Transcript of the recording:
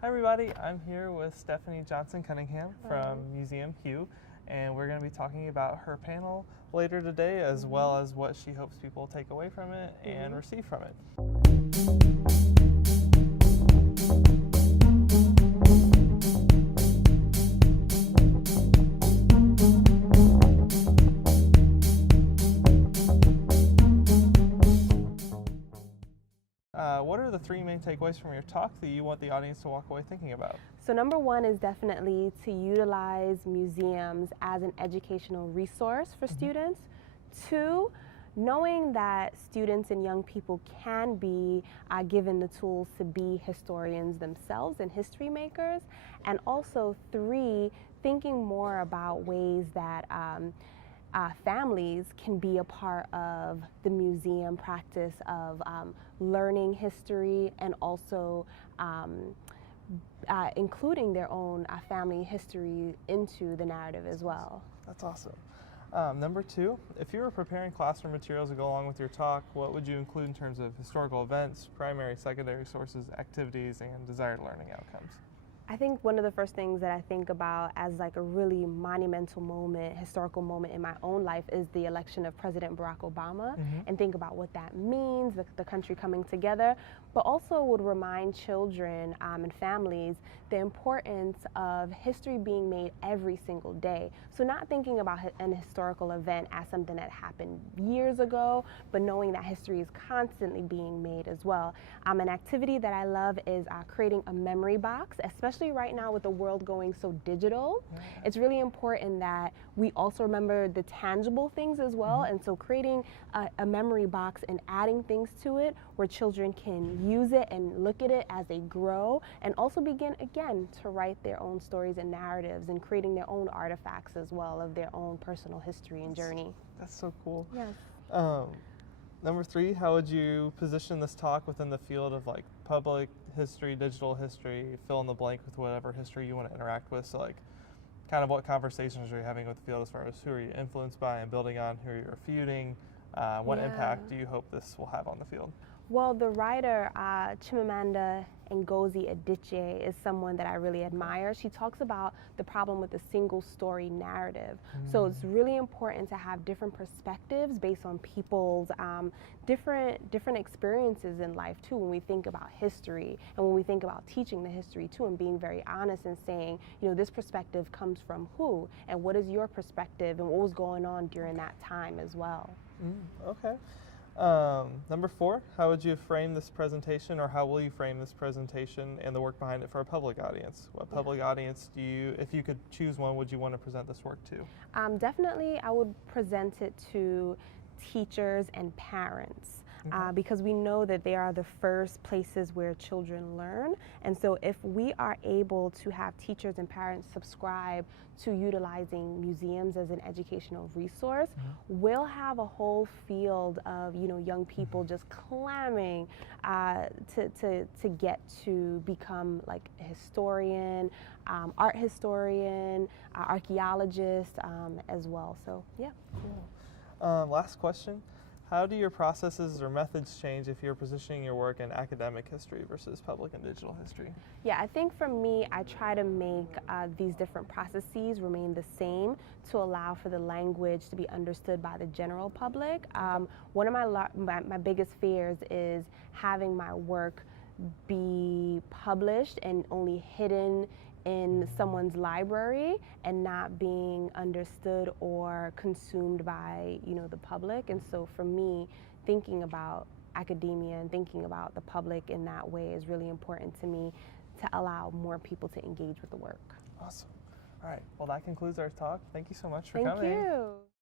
Hi everybody, I'm here with Stephanie Johnson Cunningham from Museum Hugh, and we're going to be talking about her panel later today, as well as what she hopes people take away from it and receive from it. What are the three main takeaways from your talk that you want the audience to walk away thinking about? So number one is definitely to utilize museums as an educational resource for students. Two, knowing that students and young people can be given the tools to be historians themselves and history makers. And also three, thinking more about ways that families can be a part of the museum practice of learning history and also including their own family history into the narrative as well. That's awesome. Number two, if you were preparing classroom materials to go along with your talk, what would you include in terms of historical events, primary, secondary sources, activities, and desired learning outcomes? I think one of the first things that I think about as like a really monumental moment, historical moment in my own life is the election of President Barack Obama, and think about what that means, the country coming together, but also would remind children and families the importance of history being made every single day. So not thinking about an historical event as something that happened years ago, but knowing that history is constantly being made as well. An activity that I love is creating a memory box, especially right now with the world going so digital. It's really important that we also remember the tangible things as well, and so creating a memory box and adding things to it where children can use it and look at it as they grow, and also begin again to write their own stories and narratives and creating their own artifacts as well of their own personal history and journey. That's so cool. Yes. Number three, how would you position this talk within the field of like public history, digital history, fill in the blank with whatever history you want to interact with? So like kind of what conversations are you having with the field as far as who are you influenced by and building on, who you're refuting, what impact do you hope this will have on the field? Well, the writer Chimamanda Ngozi Adichie is someone that I really admire. She talks about the problem with the single story narrative. So it's really important to have different perspectives based on people's different experiences in life too, when we think about history and when we think about teaching the history too, and being very honest and saying, you know, this perspective comes from who and what is your perspective and what was going on during that time as well. Okay. Number four, how would you frame this presentation, or how will you frame this presentation and the work behind it for a public audience? What public audience do you, if you could choose one, would you want to present this work to? Definitely, I would present it to teachers and parents. Because we know that they are the first places where children learn. And so if we are able to have teachers and parents subscribe to utilizing museums as an educational resource, we'll have a whole field of, you know, young people just clamming to get to become like a historian, art historian, archaeologist as well. So yeah. Cool. Last question. How do your processes or methods change if you're positioning your work in academic history versus public and digital history? Yeah, I think for me, I try to make these different processes remain the same to allow for the language to be understood by the general public. One of my biggest fears is having my work be published and only hidden in someone's library and not being understood or consumed by, you know, the public. And so for me, thinking about academia and thinking about the public in that way is really important to me, to allow more people to engage with the work. Awesome. All right. Well, that concludes our talk. Thank you so much for Thank coming. you.